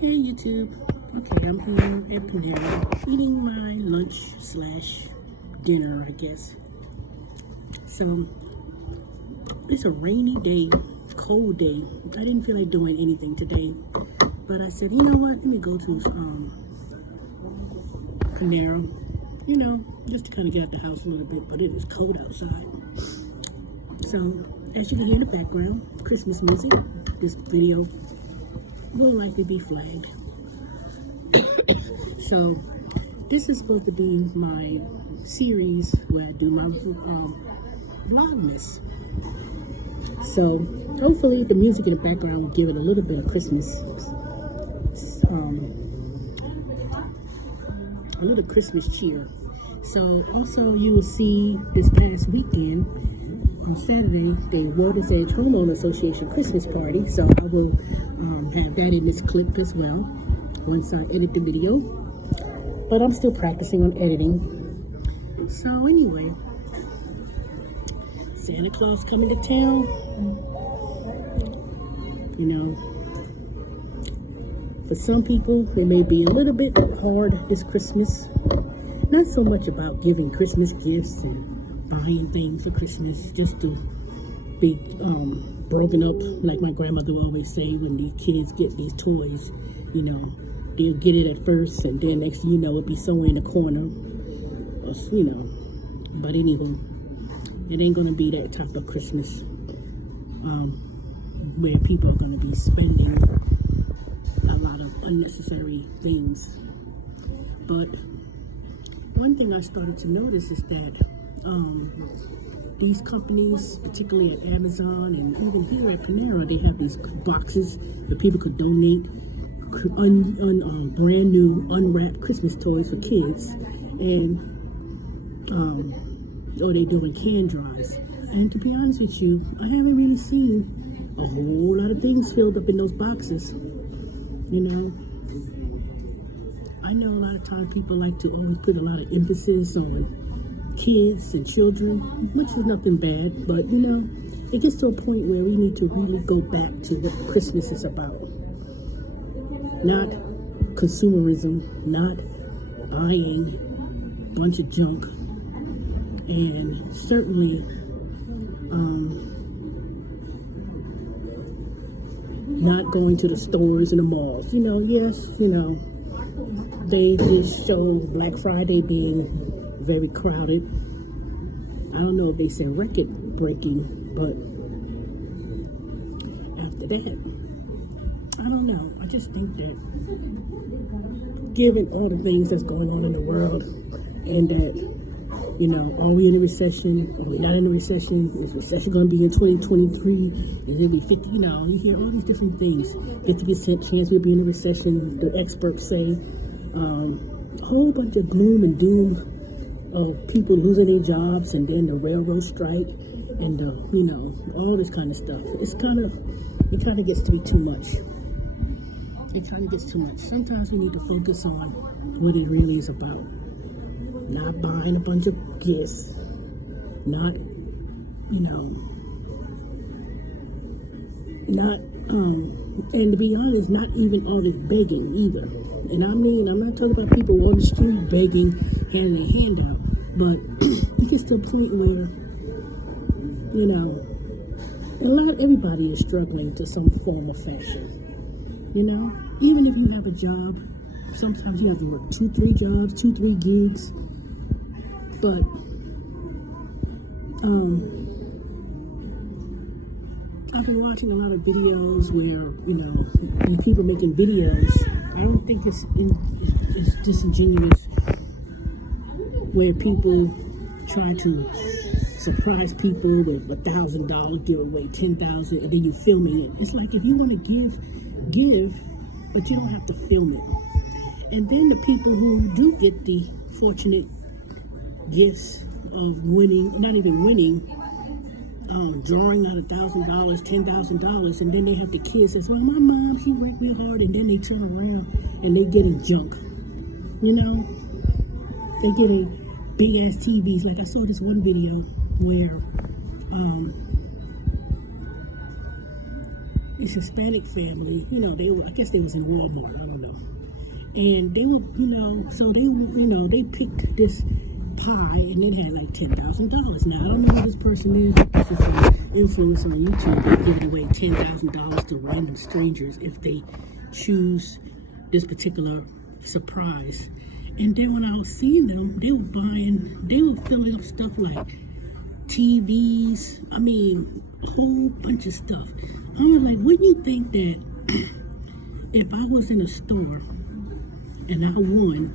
Hey YouTube. Okay, I'm here at Panera eating my lunch slash dinner, I guess. So it's a rainy day, cold day. I didn't feel like doing anything today, but I said, you know what? Let me go to Panera. Just to kind of get out the house a little bit. But it is cold outside. So as you can hear in the background, Christmas music. This video will likely be flagged. So this is supposed to be my series where I do my vlogmas. So hopefully the music in the background will give it a little bit of Christmas, a little Christmas cheer. So also you will see this past weekend on Saturday the Waters Edge Homeowner Association Christmas party. So I will have that in this clip as well once I edit the video. But I'm still practicing on editing. So anyway, Santa Claus coming to town. For some people, it may be a little bit hard this Christmas. Not so much about giving Christmas gifts and buying things for Christmas, just to be broken up, like my grandmother would always say, when these kids get these toys, they'll get it at first, and then next thing you know, it'll be somewhere in the corner, But anywho, it ain't gonna be that type of Christmas where people are gonna be spending a lot of unnecessary things. But one thing I started to notice is that these companies, particularly at Amazon and even here at Panera, they have these boxes where people could donate brand new unwrapped Christmas toys for kids, and or they doing can drives. And to be honest with you, I haven't really seen a whole lot of things filled up in those boxes. I know a lot of times people like to always put a lot of emphasis on kids and children, which is nothing bad, but it gets to a point where we need to really go back to what Christmas is about. Not consumerism, not buying a bunch of junk, and certainly not going to the stores and the malls. They just show Black Friday being very crowded. I don't know if they say record breaking, but after that, I don't know. I just think that given all the things that's going on in the world, and that, are we in a recession? Are we not in a recession? Is recession going to be in 2023? Is it be 50? You hear all these different things. 50% chance we'll be in a recession, the experts say. A whole bunch of gloom and doom of people losing their jobs, and then the railroad strike, and all this kind of stuff. It kind of gets to be too much. It kind of gets too much. Sometimes we need to focus on what it really is about. Not buying a bunch of gifts. Not, and to be honest, not even all this begging either. And I'm not talking about people on the street begging, handing a handout, but it gets to a point where, everybody is struggling to some form of fashion. Even if you have a job, sometimes you have to work 2-3 jobs, 2-3 gigs. But I've been watching a lot of videos where, when people making videos, I don't think it's disingenuous where people try to surprise people with $1,000 giveaway, $10,000, and then you're filming it. It's like, if you want to give, but you don't have to film it. And then the people who do get the fortunate gifts of winning, not even winning, drawing out $1,000, $10,000, and then they have the kids says, well, my mom, she worked real hard, and then they turn around and they getting junk. They getting big ass TVs. Like I saw this one video where this Hispanic family, they were, I guess they was in Walmart, I don't know. And they were, so they, they picked this pie and it had like $10,000. Now, I don't know who this person is. This is some influencer on YouTube. They're giving away $10,000 to random strangers if they choose this particular surprise. And then when I was seeing them, they were filling up stuff like TVs, a whole bunch of stuff. I was like, wouldn't you think that if I was in a store and I won,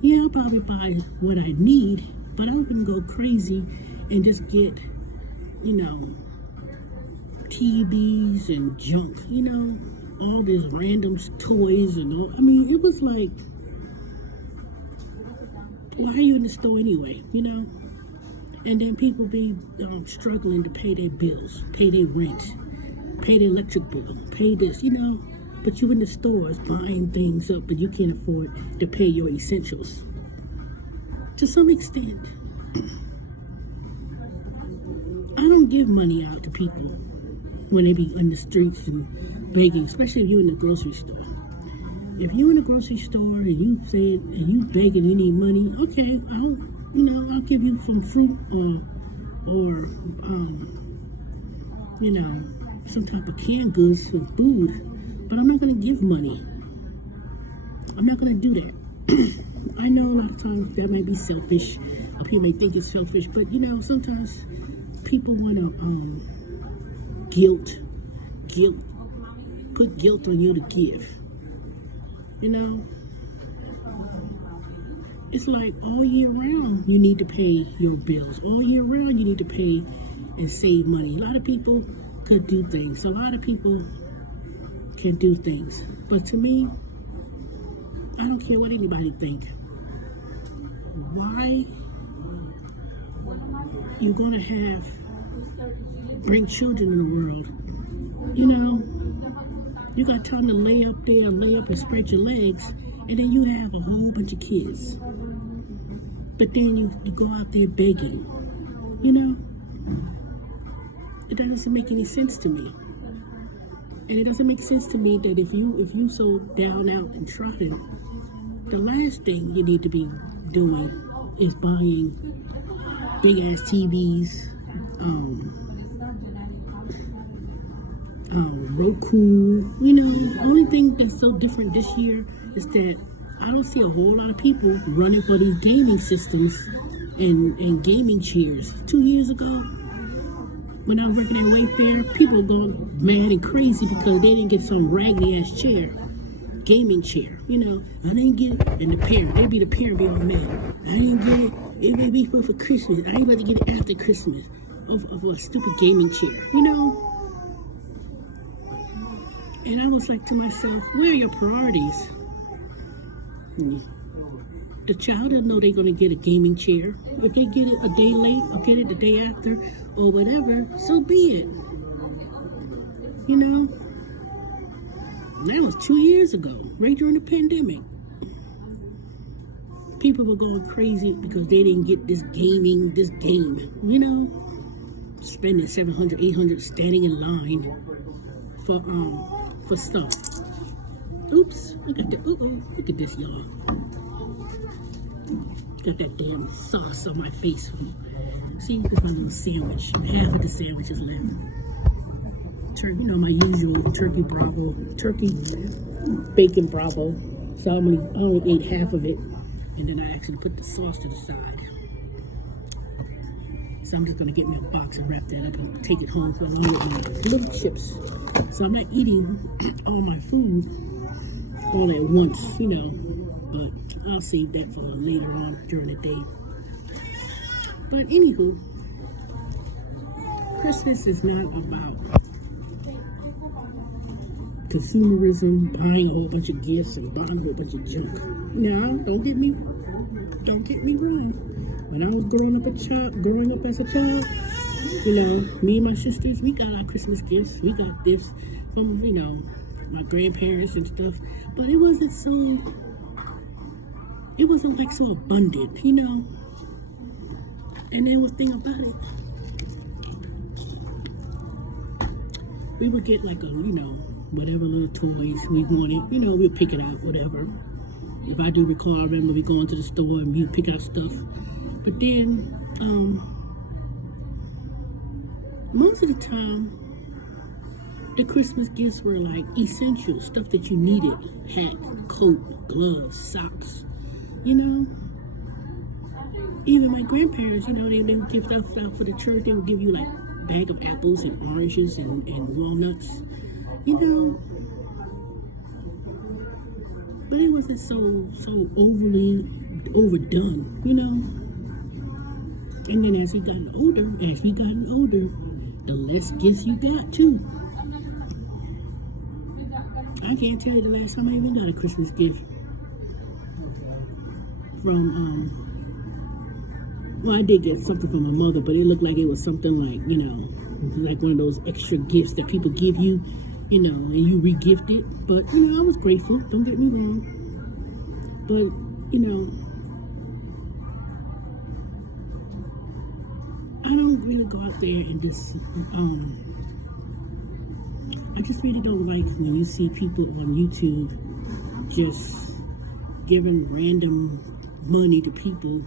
yeah, I'll probably buy what I need, but I wouldn't go crazy and just get, TVs and junk, all these random toys and all. It was like, why are you in the store anyway, And then people be struggling to pay their bills, pay their rent, pay their electric bill, pay this, But you in the stores buying things up, but you can't afford to pay your essentials. To some extent, I don't give money out to people when they be in the streets and begging, especially if you're in the grocery store. If you're in the grocery store and you say and you begging you need money, okay, I'll give you some fruit or some type of canned goods, some food. But I'm not going to give money. I'm not going to do that. I know a lot of times that might be selfish, or people may think it's selfish, but sometimes people want to put guilt on you to give. It's like all year round you need to pay your bills. All year round you need to pay and save money. A lot of people could do things. A lot of people can do things. But to me, I don't care what anybody think. Why you're gonna bring children in the world? You got time to lay up and spread your legs, and then you have a whole bunch of kids. But then you go out there begging. It doesn't make any sense to me. And it doesn't make sense to me that if you so down out and trodden, the last thing you need to be doing is buying big ass TVs, Roku. Only thing that's so different this year is that I don't see a whole lot of people running for these gaming systems and gaming chairs. 2 years ago, when I was working at Wayfair, people were going mad and crazy because they didn't get some raggedy ass chair, gaming chair. I didn't get it, and the parent be all mad. I didn't get it. It may be for Christmas. I ain't about to get it after Christmas of a stupid gaming chair. And I was like to myself, where are your priorities? The child doesn't know they're going to get a gaming chair. If they get it a day late or get it the day after or whatever, so be it. That was 2 years ago, right during the pandemic. People were going crazy because they didn't get this game. Spending $700, $800 standing in line for stuff. Oops, look at this, y'all. Got that damn sauce on my face. See, this is my little sandwich. Half of the sandwich is left. My usual turkey bacon bravo. So I only ate half of it, and then I actually put the sauce to the side. So I'm just gonna get me a box and wrap that up and take it home along with my little chips. So I'm not eating all my food all at once, but I'll save that for later on during the day. But anywho, Christmas is not about consumerism, buying a whole bunch of gifts and buying a whole bunch of junk. Now, don't get me wrong. When I was growing up as a child, me and my sisters, we got our Christmas gifts. We got this from, my grandparents and stuff. But it wasn't like so abundant, And then one thing about it, we would get like whatever little toys we wanted. We'd pick it out, whatever. If I do recall, I remember we going to the store and we pick out stuff. But then, most of the time, the Christmas gifts were like essential stuff that you needed: hat, coat, gloves, socks. Even my grandparents, they would give stuff out for the church. They would give you like a bag of apples and oranges and walnuts. But it wasn't so overly overdone. And then as we gotten older, the less gifts you got too. I can't tell you the last time I even got a Christmas gift from, well, I did get something from my mother, but it looked like it was something like, like one of those extra gifts that people give you, and you re-gift it. But, I was grateful, don't get me wrong. But, I don't really go out there and just, I just really don't like when you see people on YouTube just giving random money to people,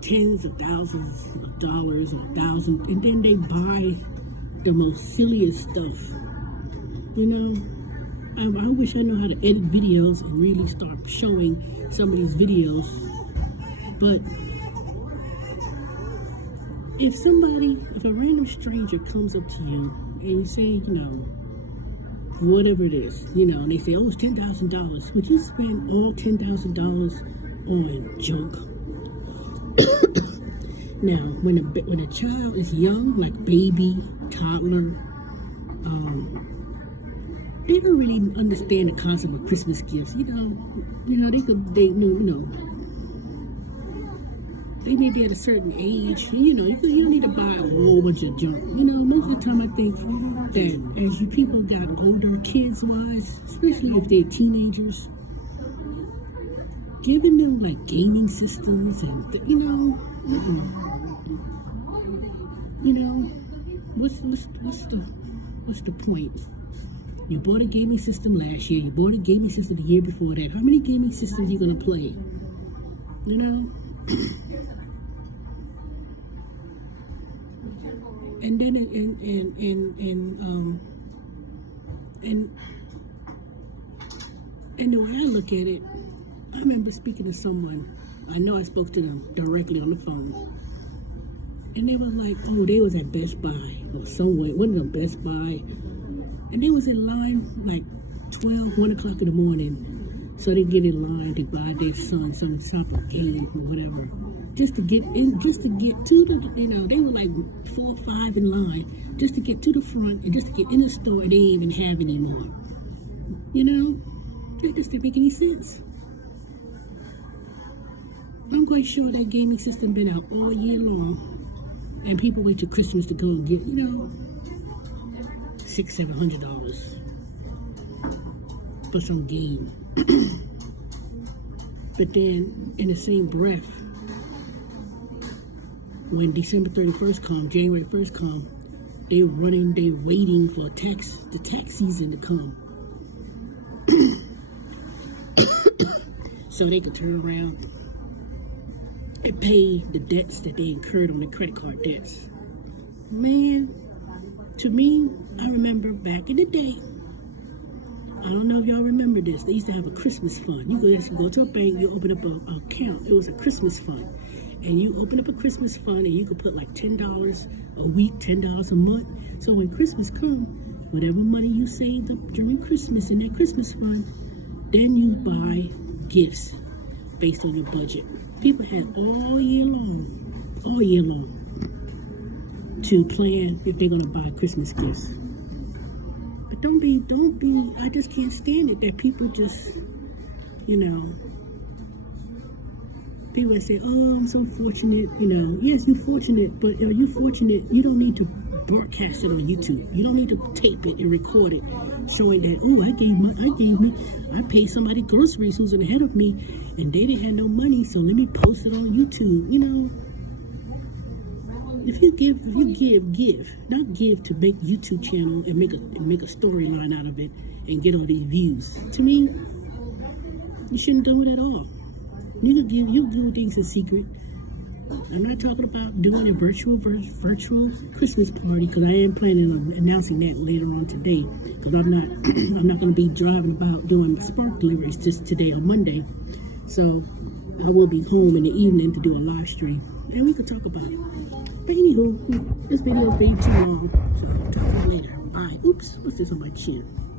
tens of thousands of dollars or thousands, and then they buy the most silliest stuff. I wish I know how to edit videos and really start showing some of these videos. But if a random stranger comes up to you and you say, whatever it is, and they say, oh, it's $10,000, would you spend all $10,000 on junk? Now, when a child is young, like baby, toddler, they don't really understand the concept of Christmas gifts. They may be at a certain age. You don't need to buy a whole bunch of junk. Most of the time I think that as you people got older, kids-wise, especially if they're teenagers, giving them like gaming systems and what's the point? You bought a gaming system last year. You bought a gaming system the year before that. How many gaming systems are you gonna play? And then and the way I look at it, I remember speaking to someone. I know I spoke to them directly on the phone, and they were like, "Oh, they was at Best Buy or somewhere, one of them Best Buy, and they was in line like 1 o'clock in the morning, so they get in line to buy their son some type of game or whatever." Just to get to the, they were like 4 or 5 in line just to get to the front and just to get in the store, and they didn't even have any more. That just didn't make any sense. I'm quite sure that gaming system been out all year long, and people wait till Christmas to go and get, $600-700 for some game. But then, in the same breath, when December 31st come, January 1st come, they waiting for the tax season to come. So they could turn around and pay the debts that they incurred on the credit card debts. Man, to me, I remember back in the day, I don't know if y'all remember this, they used to have a Christmas fund. You go to a bank, you open up an account. It was a Christmas fund. And you open up a Christmas fund and you could put like $10 a week, $10 a month. So when Christmas comes, whatever money you saved up during Christmas in that Christmas fund, then you buy gifts based on your budget. People had all year long to plan if they're gonna buy Christmas gifts. But don't be, I just can't stand it that people just, people say, oh, I'm so fortunate, Yes, you're fortunate, but are you fortunate? You don't need to broadcast it on YouTube. You don't need to tape it and record it, showing that, oh, I paid somebody groceries who's ahead of me, and they didn't have no money, so let me post it on YouTube. If you give. Not give to make YouTube channel and make a storyline out of it and get all these views. To me, you shouldn't do it at all. You do things in secret. I'm not talking about doing a virtual Christmas party, because I am planning on announcing that later on today. Because I'm not going to be driving about doing spark deliveries just today on Monday. So I will be home in the evening to do a live stream, and we could talk about it. But anywho, this video is way too long, so talk to you later. Bye. Oops, what's this on my chin?